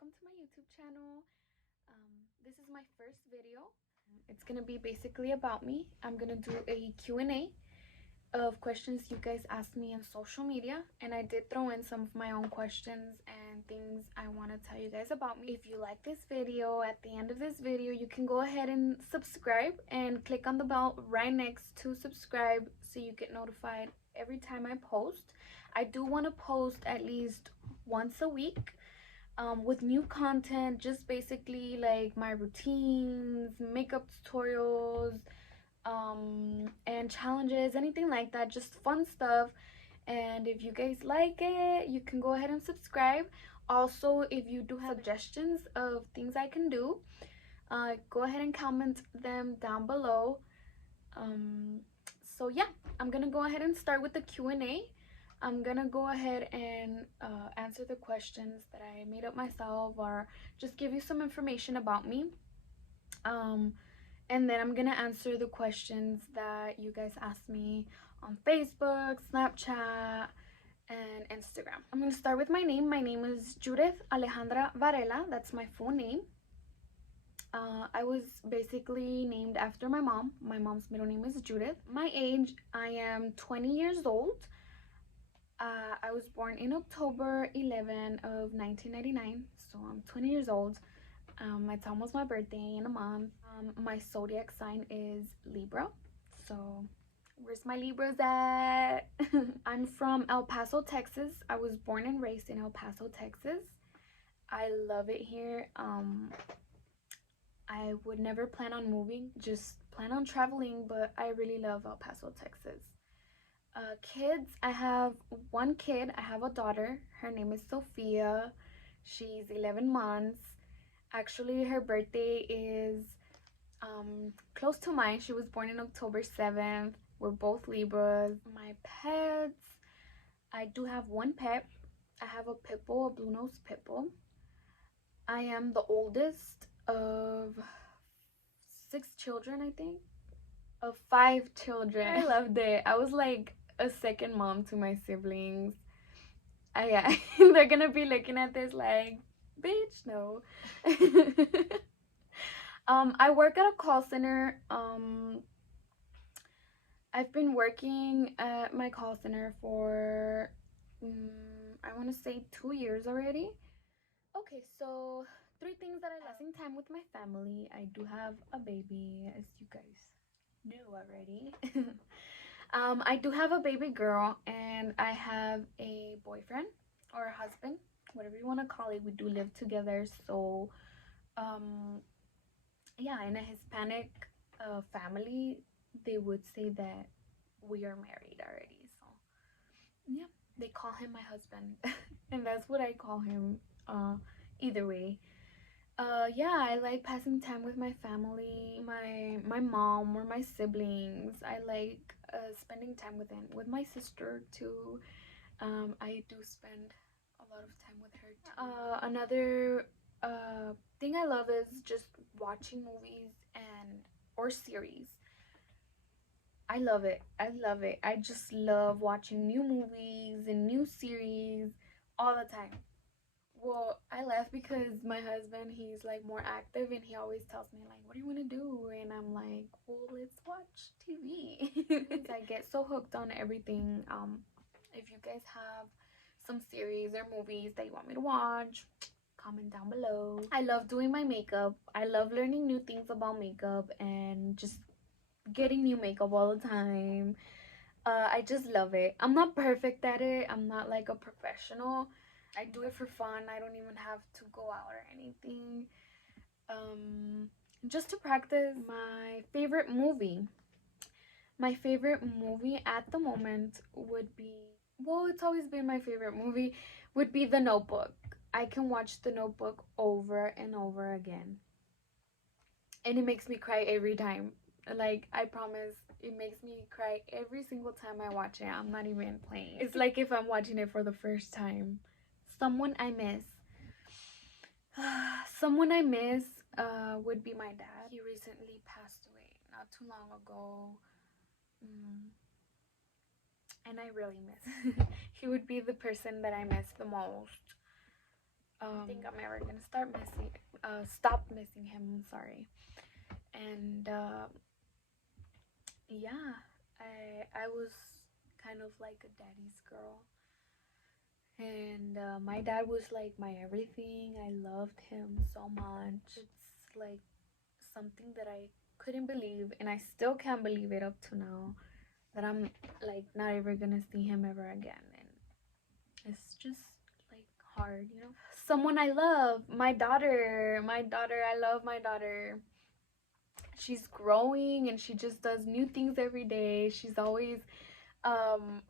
welcome to my YouTube channel. This is my first video. It's gonna be basically about me. I'm gonna do a Q&A of questions you guys asked me on social media, and I did throw in some of my own questions and things I want to tell you guys about me. If you like this video, at the end of this video you can go ahead and subscribe and click on the bell right next to subscribe so you get notified every time I post. I do want to post at least once a week with new content, just basically like my routines, makeup tutorials, and challenges, anything like that, just fun stuff. And if you guys like it, you can go ahead and subscribe. Also, if you do have suggestions of things I can do, go ahead and comment them down below. So yeah, I'm gonna go ahead and start with the Q&A. I'm gonna go ahead and answer the questions that I made up myself, or just give you some information about me. And then I'm gonna answer the questions that you guys asked me on Facebook, Snapchat, and Instagram. I'm gonna start with my name. My name is Judith Alejandra Varela. That's my full name. I was basically named after my mom. My mom's middle name is Judith. My age, I am 20 years old. I was born in October 11 of 1999, so I'm 20 years old. It's almost my birthday in a month. My zodiac sign is Libra. So where's my Libras at? I'm from El Paso, Texas. I was born and raised in El Paso, Texas. I love it here. I would never plan on moving, just plan on traveling, but I really love El Paso, Texas. Kids, I have one kid. I have a daughter. Her name is Sophia. She's 11 months. Actually, her birthday is close to mine. She was born on October 7th. We're both Libras. My pets, I do have one pet. I have a pit bull, a blue-nosed pit bull. I am the oldest of 6 children, I think. Of 5 children. I loved it. I was like a second mom to my siblings. Yeah, they're gonna be looking at this like, bitch, no. I work at a call center. I've been working at my call center for I want to say 2 years already. Okay, so 3 things that I love. Passing time with my family. I do have a baby, as you guys knew already. I do have a baby girl, and I have a boyfriend or a husband, whatever you want to call it. We do live together. So yeah, in a Hispanic family, they would say that we are married already. So yeah, they call him my husband and that's what I call him. Either way, yeah, I like passing time with my family, my mom or my siblings. I like spending time with them, with my sister too. I do spend a lot of time with her too. Another thing I love is just watching movies or series. I love it. I love it. I just love watching new movies and new series all the time. Well, I laugh because my husband, he's like more active, and he always tells me like, what do you want to do? And I'm like, well, let's watch TV. I get so hooked on everything. If you guys have some series or movies that you want me to watch, comment down below. I love doing my makeup. I love learning new things about makeup and just getting new makeup all the time. I just love it. I'm not perfect at it. I'm not like a professional. I do it for fun. I don't even have to go out or anything. Just to practice. My favorite movie at the moment would be, well, it's always been my favorite movie, would be The Notebook. I can watch The Notebook over and over again, and it makes me cry every time. Like, I promise, it makes me cry every single time I watch it. I'm not even playing. It's like if I'm watching it for the first time. Someone I miss. Someone I miss would be my dad. He recently passed away not too long ago. And I really miss. He would be the person that I miss the most. I think I'm ever gonna stop missing him. I'm sorry. And yeah, I was kind of like a daddy's girl, and my dad was like my everything. I loved him so much. It's like something that I couldn't believe, and I still can't believe it up to now, that I'm like not ever gonna see him ever again. And it's just like hard, you know. Someone I love, my daughter, I love my daughter. She's growing and she just does new things every day. She's always um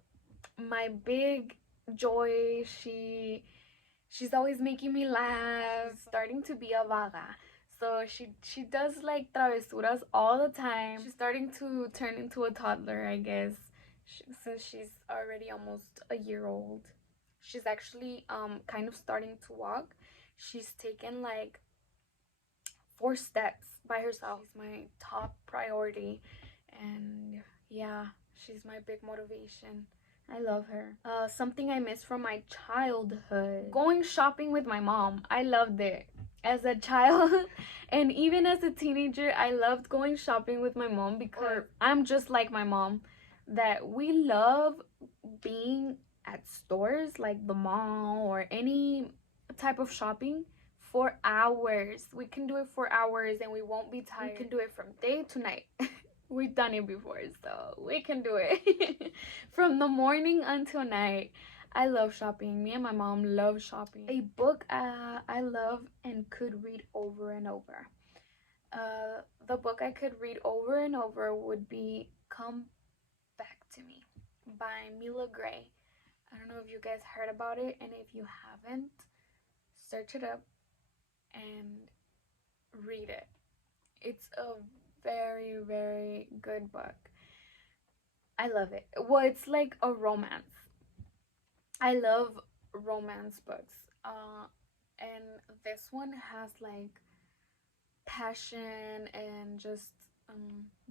my big joy. She's always making me laugh. She's starting to be a vaga. So she does like travesuras all the time. She's starting to turn into a toddler, I guess, since she's already almost a year old. She's actually kind of starting to walk. She's taken like 4 steps by herself. She's my top priority, and yeah, she's my big motivation. I love her. Something I miss from my childhood: going shopping with my mom. I loved it as a child, and even as a teenager, I loved going shopping with my mom because I'm just like my mom, that we love being at stores like the mall or any type of shopping for hours. We can do it for hours and we won't be tired. We can do it from day to night. We've done it before, so we can do it from the morning until night. I love shopping. Me and my mom love shopping. A book I love and could read over and over. The book I could read over and over would be Come Back to Me by Mila Gray. I don't know if you guys heard about it, and if you haven't, search it up and read it. It's a very, very good book. I love it. Well, it's like a romance. I love romance books. And this one has like passion and just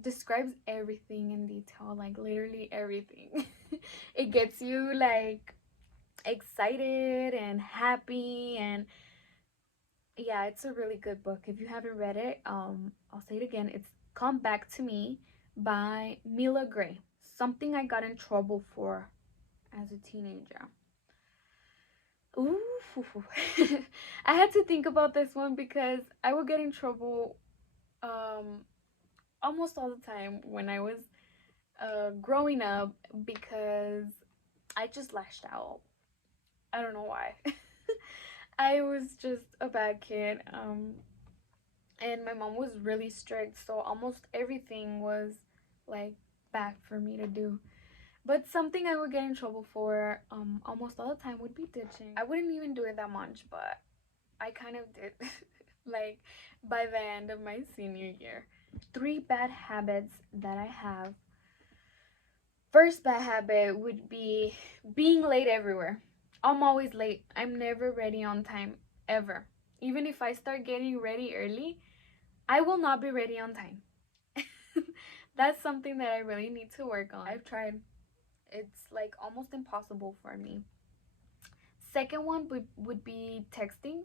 describes everything in detail, like literally everything. It gets you like excited and happy, and yeah, it's a really good book. If you haven't read it, I'll say it again. It's Come Back to Me by Mila Gray. Something I got in trouble for as a teenager. Ooh. I had to think about this one because I would get in trouble almost all the time when I was growing up, because I just lashed out. I don't know why. I was just a bad kid. And my mom was really strict, so almost everything was like bad for me to do. But something I would get in trouble for almost all the time would be ditching. I wouldn't even do it that much, but I kind of did. Like by the end of my senior year. 3 bad habits that I have. First bad habit would be being late everywhere. I'm always late. I'm never ready on time, ever. Even if I start getting ready early, I will not be ready on time. That's something that I really need to work on. I've tried. It's like almost impossible for me. Second one would be texting.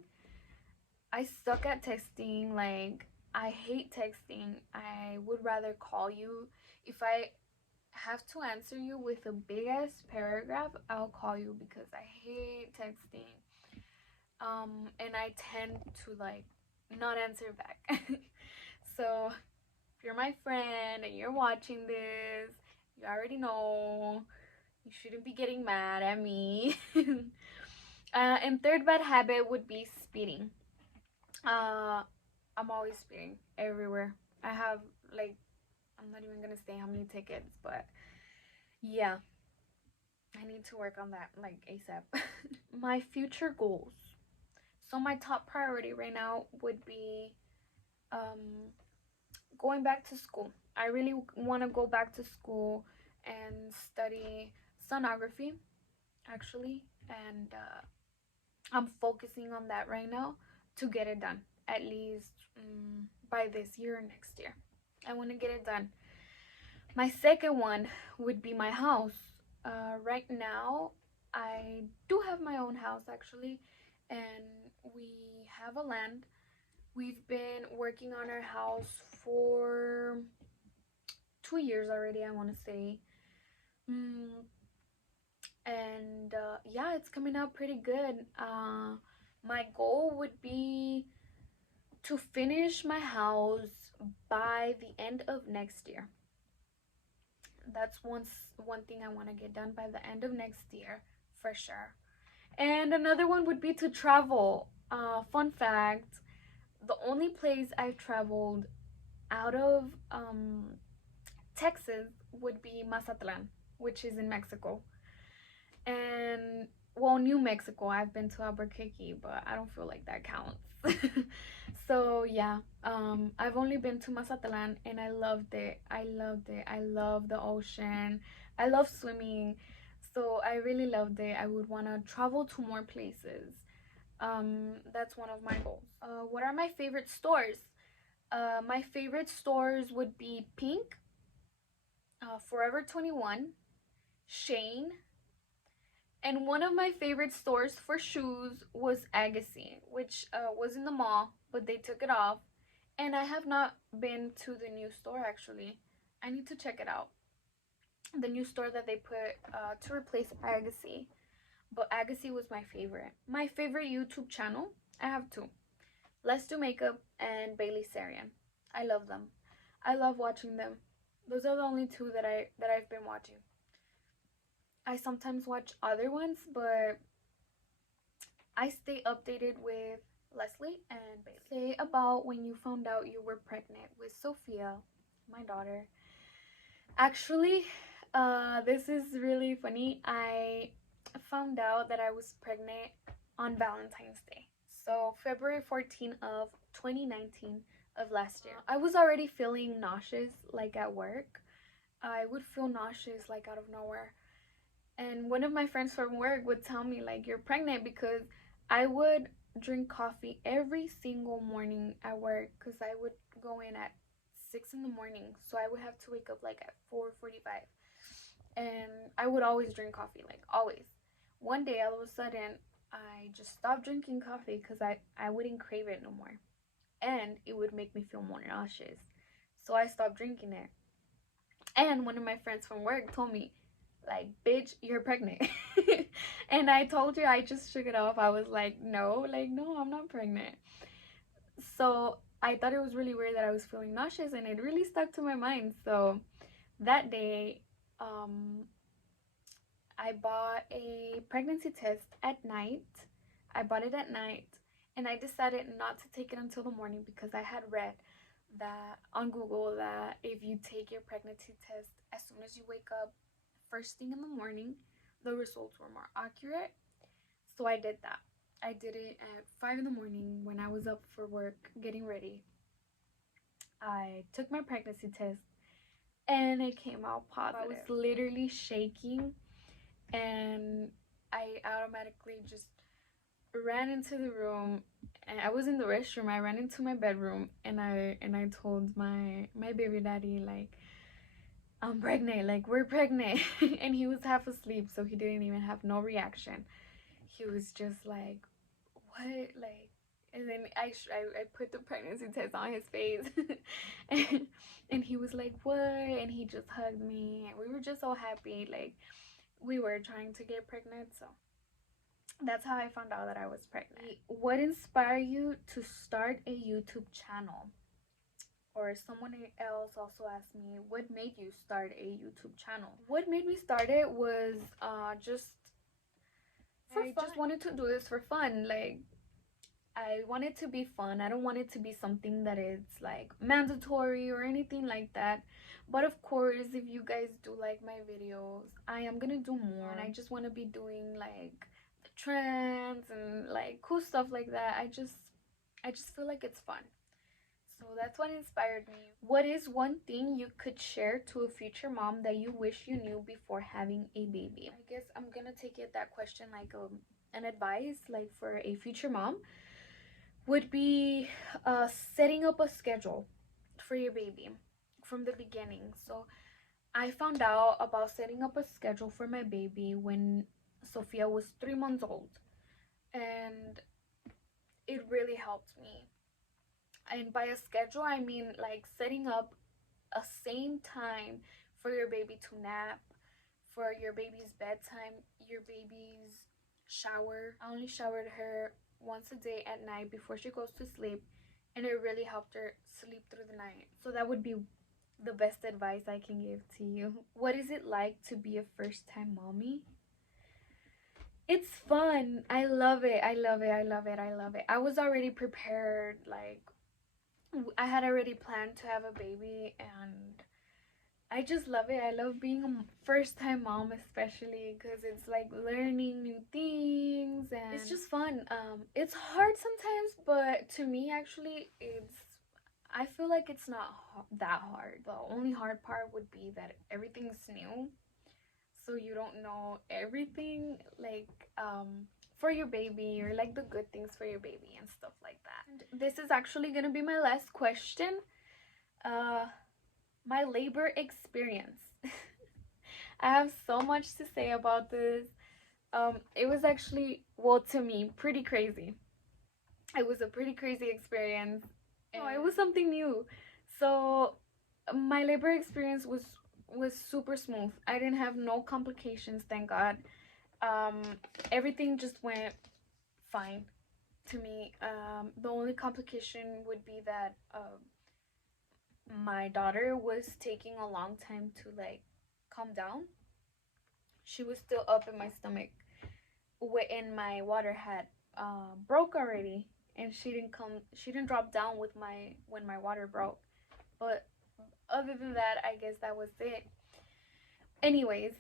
I suck at texting. Like, I hate texting. I would rather call you. If I have to answer you with a big ass paragraph, I'll call you, because I hate texting. And I tend to like not answer back. So if you're my friend and you're watching this, you already know you shouldn't be getting mad at me. And third bad habit would be speeding. I'm always speeding everywhere. I have like, I'm not even gonna say how many tickets, but yeah, I need to work on that like ASAP. My future goals. So my top priority right now would be going back to school. I really want to go back to school and study sonography, actually, and I'm focusing on that right now to get it done, at least by this year or next year. I want to get it done. My second one would be my house. Right now, I do have my own house, actually, and we have a land. We've been working on our house for 2 years already, I want to say. And yeah, it's coming out pretty good. My goal would be to finish my house by the end of next year. That's one thing I want to get done by the end of next year for sure. And another one would be to travel. Fun fact, the only place I've traveled out of Texas would be Mazatlan, which is in Mexico. And well, New Mexico, I've been to Albuquerque, but I don't feel like that counts. So yeah, I've only been to Mazatlan and I loved it. I loved it. I love the ocean. I love swimming. So I really loved it. I would want to travel to more places. That's one of my goals. What are my favorite stores? My favorite stores would be Pink, Forever 21, Shane, and one of my favorite stores for shoes was Agassi, which was in the mall, but they took it off. And I have not been to the new store actually. I need to check it out. The new store that they put to replace Agassi. But Agassi was my favorite. My favorite YouTube channel, I have two. Let's Do Makeup and Bailey Sarian. I love them. I love watching them. Those are the only two that I've been watching. I sometimes watch other ones, but I stay updated with Leslie and Bailey. Say about when you found out you were pregnant with Sophia, my daughter. Actually, this is really funny. I found out that I was pregnant on Valentine's Day. So February 14th of 2019 of last year. I was already feeling nauseous like at work. I would feel nauseous like out of nowhere. And one of my friends from work would tell me like, you're pregnant, because I would drink coffee every single morning at work because I would go in at 6 in the morning. So I would have to wake up like at 4:45. And I would always drink coffee, like always. One day all of a sudden I just stopped drinking coffee because I wouldn't crave it no more. And it would make me feel more nauseous. So I stopped drinking it. And one of my friends from work told me, like, bitch, you're pregnant. And I told her, I just shook it off. I was like, no, I'm not pregnant. So I thought it was really weird that I was feeling nauseous, and it really stuck to my mind. So that day, I bought a pregnancy test at night. I bought it at night, and I decided not to take it until the morning because I had read that on Google that if you take your pregnancy test as soon as you wake up, first thing in the morning, the results were more accurate. So I did that. I did it at 5 in the morning when I was up for work getting ready. I took my pregnancy test and it came out positive. I was literally shaking, and I automatically just ran into the room, and I was in the restroom. I ran into my bedroom and I told my baby daddy, like, I'm pregnant, like, we're pregnant. And he was half asleep, so he didn't even have no reaction. He was just like, what, like, and then I put the pregnancy test on his face. and he was like, what? And he just hugged me, and we were just so happy. Like, we were trying to get pregnant. So that's how I found out that I was pregnant. What inspired you to start a YouTube channel? Or someone else also asked me, what made you start a YouTube channel? What made me start it was just for fun. I just wanted to do this for fun. Like, I want it to be fun. I don't want it to be something that is like mandatory or anything like that. But of course, if you guys do like my videos, I am gonna do more. And I just want to be doing like the trends and like cool stuff like that. I just feel like it's fun. So that's what inspired me. What is one thing you could share to a future mom that you wish you knew before having a baby? I guess I'm gonna take that question like an advice, like for a future mom, would be setting up a schedule for your baby from the beginning. So I found out about setting up a schedule for my baby when Sophia was 3 months old. And really helped me. And by a schedule, I mean like setting up a same time for your baby to nap, for your baby's bedtime, your baby's shower. I only showered her once a day at night before she goes to sleep, and it really helped her sleep through the night. So that would be the best advice I can give to you. What is it like to be a first-time mommy? It's fun. I love it. I love it. I love it. I love it. I was already prepared. Like, I had already planned to have a baby, and I just love it. I love being a first-time mom, especially because it's like learning new things, and it's just fun. It's hard sometimes, but to me, actually, I feel like it's not that hard. The only hard part would be that everything's new, so you don't know everything, like for your baby, or like the good things for your baby and stuff like that. And this is actually gonna be my last question. My labor experience. I have so much to say about this. It was actually, well, to me, pretty crazy. It was a pretty crazy experience. No, it was something new. So my labor experience was super smooth. I didn't have no complications, thank God. Everything just went fine to me. The only complication would be that my daughter was taking a long time to like calm down. She was still up in my stomach when my water had broke already, and she didn't drop down with when my water broke. But other than that, I guess that was it. Anyways,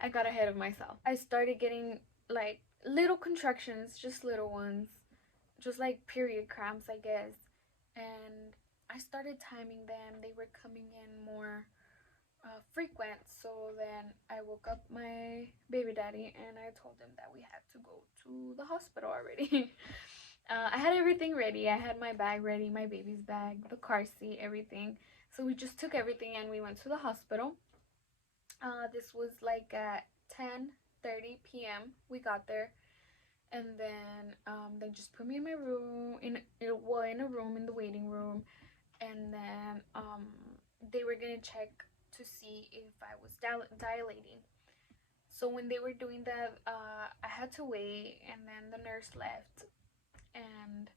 I got ahead of myself. I started getting like little contractions, just little ones, just like period cramps, I guess. And I started timing them. They were coming in more frequent. So then I woke up my baby daddy, and I told him that we had to go to the hospital already. I had everything ready. I had my bag ready, my baby's bag, the car seat, everything. So we just took everything and we went to the hospital. This was like at 10:30 p.m. We got there, and then they just put me in my room, in a room in the waiting room, and then they were gonna check to see if I was dilating. So when they were doing that, I had to wait, and then the nurse left, and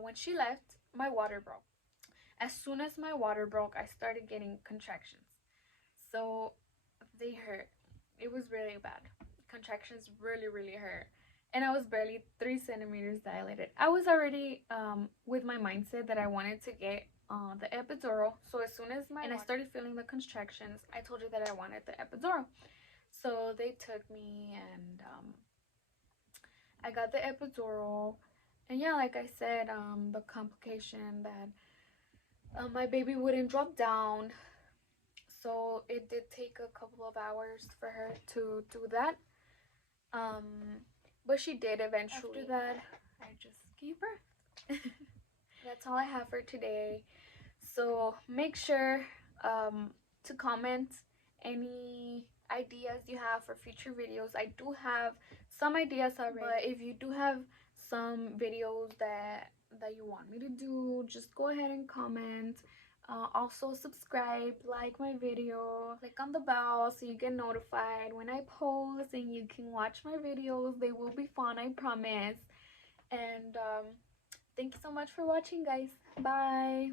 when she left, my water broke. As soon as my water broke, I started getting contractions. So they hurt. It was really bad. Contractions really hurt. And I was barely 3 centimeters dilated. I was already with my mindset that I wanted to get the epidural. So as soon as I started feeling the contractions, I told you that I wanted the epidural. So they took me, and I got the epidural. And yeah, like I said, the complication that my baby wouldn't drop down. So it did take a couple of hours for her to do that. But she did eventually. After that, I just gave birth. That's all I have for today. So make sure to comment any ideas you have for future videos. I do have some ideas already, but if you do have some videos that you want me to do, just go ahead and comment. Also subscribe, like my video, click on the bell so you get notified when I post, and you can watch my videos. They will be fun, I promise. And thank you so much for watching, guys. Bye.